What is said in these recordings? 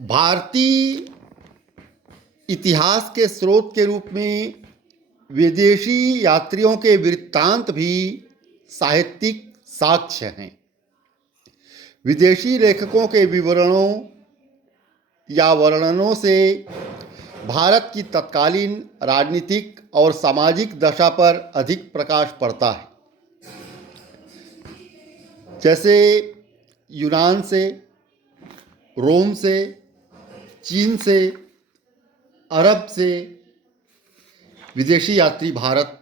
भारतीय इतिहास के स्रोत के रूप में विदेशी यात्रियों के वृत्तांत भी साहित्यिक साक्ष्य हैं। विदेशी लेखकों के विवरणों या वर्णनों से भारत की तत्कालीन राजनीतिक और सामाजिक दशा पर अधिक प्रकाश पड़ता है। जैसे यूनान से, रोम से, चीन से, अरब से विदेशी यात्री भारत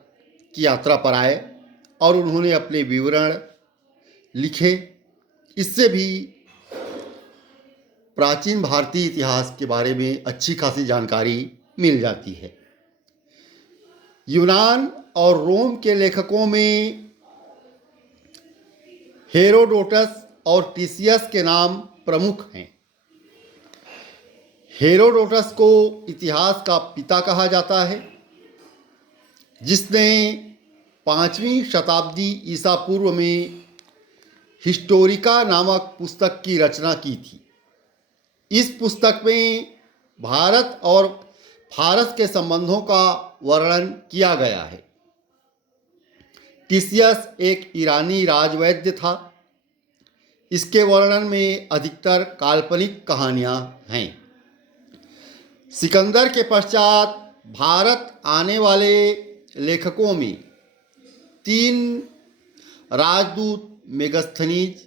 की यात्रा पर आए और उन्होंने अपने विवरण लिखे। इससे भी प्राचीन भारतीय इतिहास के बारे में अच्छी खासी जानकारी मिल जाती है। यूनान और रोम के लेखकों में हेरोडोटस और टीसियस के नाम प्रमुख हैं। हेरोडोटस को इतिहास का पिता कहा जाता है, जिसने 5वीं शताब्दी ईसा पूर्व में हिस्टोरिका नामक पुस्तक की रचना की थी। इस पुस्तक में भारत और फारस के संबंधों का वर्णन किया गया है। टीसियस एक ईरानी राजवैद्य था। इसके वर्णन में अधिकतर काल्पनिक कहानियाँ हैं। सिकंदर के पश्चात भारत आने वाले लेखकों में 3 राजदूत मेगस्थनीज,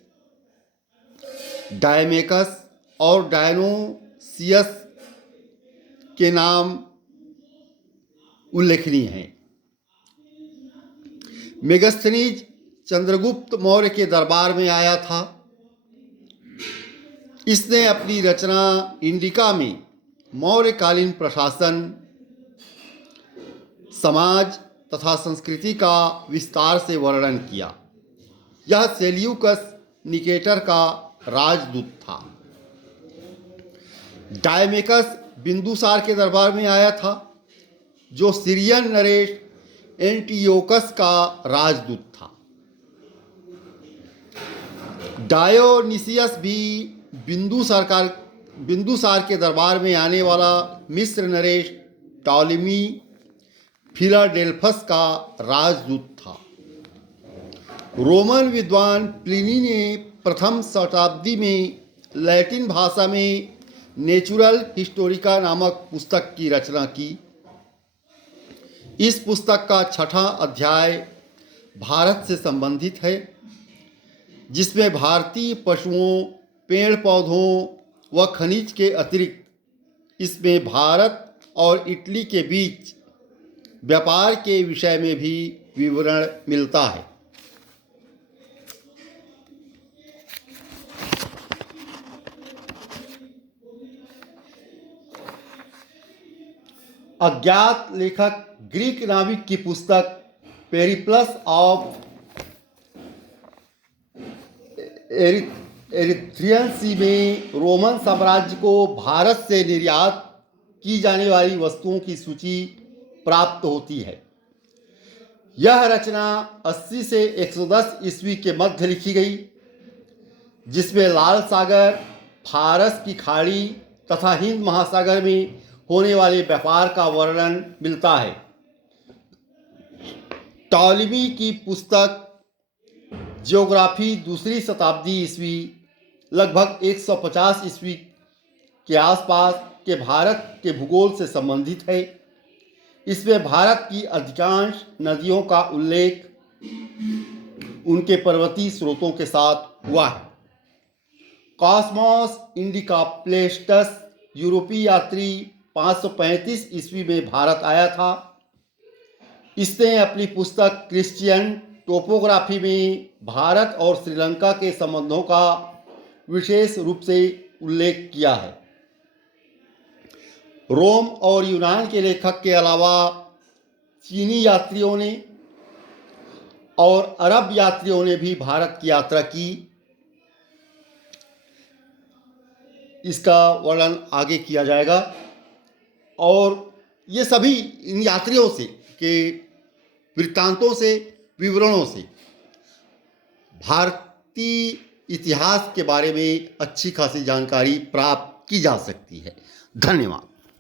डायमेकस और डायनोसियस के नाम उल्लेखनीय हैं। मेगस्थनीज चंद्रगुप्त मौर्य के दरबार में आया था। इसने अपनी रचना इंडिका में मौर्यकालीन प्रशासन, समाज तथा संस्कृति का विस्तार से वर्णन किया। यह सेल्यूकस निकेटर का राजदूत था। डायमेकस बिंदुसार के दरबार में आया था, जो सीरियन नरेश एंटियोकस का राजदूत था। डायोनिसियस भी बिंदुसार के दरबार में आने वाला मिस्र नरेश टॉलेमी फिलाडेल्फस का राजदूत था। रोमन विद्वान प्लिनी ने प्रथम शताब्दी में लैटिन भाषा में नेचुरल हिस्टोरिका नामक पुस्तक की रचना की। इस पुस्तक का 6वां अध्याय भारत से संबंधित है, जिसमें भारतीय पशुओं, पेड़ पौधों व खनिज के अतिरिक्त इसमें भारत और इटली के बीच व्यापार के विषय में भी विवरण मिलता है। अज्ञात लेखक ग्रीक नाविक की पुस्तक पेरिप्लस ऑफ एरिथ्रियन सी में रोमन साम्राज्य को भारत से निर्यात की जाने वाली वस्तुओं की सूची प्राप्त होती है। यह रचना 80 से 110 ईस्वी के मध्य लिखी गई, जिसमें लाल सागर, फारस की खाड़ी तथा हिंद महासागर में होने वाले व्यापार का वर्णन मिलता है। टॉलेमी की पुस्तक जियोग्राफी 2री शताब्दी ईस्वी, लगभग 150 ईस्वी के आसपास के भारत के भूगोल से संबंधित है। इसमें भारत की अधिकांश नदियों का उल्लेख उनके पर्वतीय स्रोतों के साथ हुआ है। कॉस्मोस इंडिकाप्लेस्टस यूरोपीय यात्री 535 ईस्वी में भारत आया था। इसने अपनी पुस्तक क्रिश्चियन टोपोग्राफी में भारत और श्रीलंका के संबंधों का विशेष रूप से उल्लेख किया है। रोम और यूनान के लेखक के अलावा चीनी यात्रियों ने और अरब यात्रियों ने भी भारत की यात्रा की। इसका वर्णन आगे किया जाएगा। और ये सभी इन यात्रियों से के वृत्तांतों से, विवरणों से भारतीय इतिहास के बारे में अच्छी खासी जानकारी प्राप्त की जा सकती है। धन्यवाद।